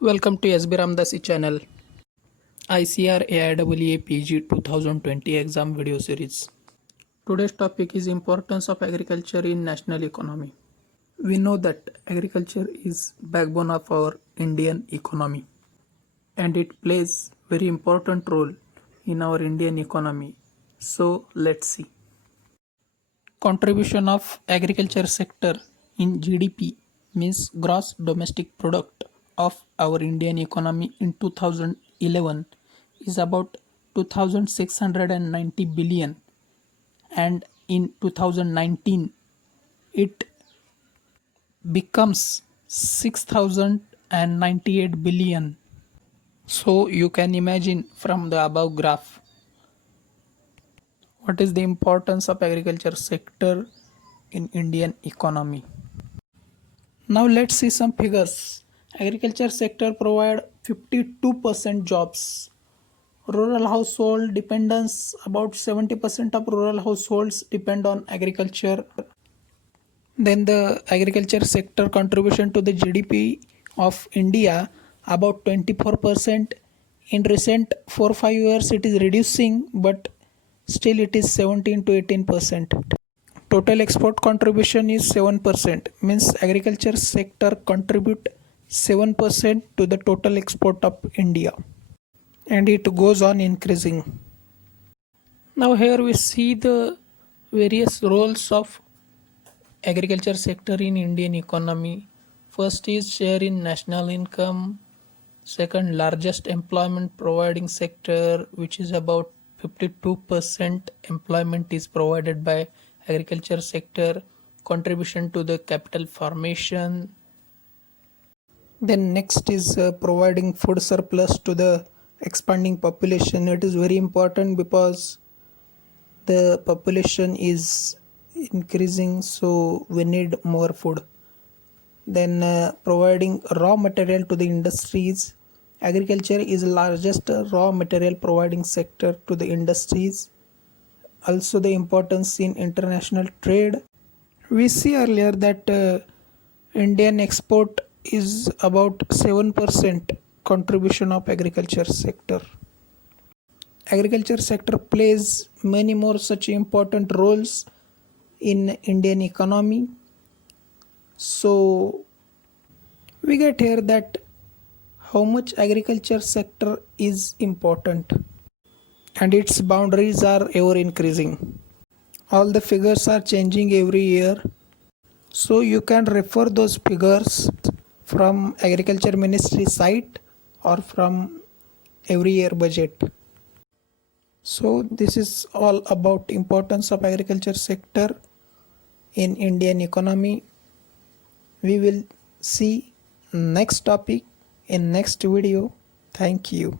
Welcome to SB Ramdasi channel. ICR AIAA PG 2020 exam video series. Today's topic is importance of agriculture in national economy. We know that agriculture is backbone of our Indian economy and it plays very important role in our Indian economy. So let's see. Contribution of agriculture sector in GDP means gross domestic product of our Indian economy in 2011 is about 2690 billion, and in 2019 it becomes 6098 billion. So you can imagine from the above graph what is the importance of agriculture sector in Indian economy. Now let's see some figures. Agriculture sector provide 52% jobs. Rural household dependence, about 70% of rural households depend on agriculture. Then the agriculture sector contribution to the GDP of India about 24%. In recent 4-5 years it is reducing, but still it is 17 to 18%. Total export contribution is 7%, means agriculture sector contribute 7% to the total export of India, and it goes on increasing. Now here we see the various roles of agriculture sector in Indian economy. First is share in national income, second largest employment providing sector, which is about 52% employment is provided by agriculture sector, contribution to the capital formation. Then next is providing food surplus to the expanding population. It is very important because the population is increasing, so we need more food. Then providing raw material to the industries. Agriculture is the largest raw material providing sector to the industries. Also the importance in international trade. We see earlier that Indian export is about 7% contribution of agriculture sector. Agriculture sector plays many more such important roles in Indian economy. So we get here that how much agriculture sector is important, and its boundaries are ever increasing. All the figures are changing every year, so you can refer those figures from agriculture ministry site or from every year budget. So this is all about importance of agriculture sector in Indian economy. We will see next topic in next video. Thank you.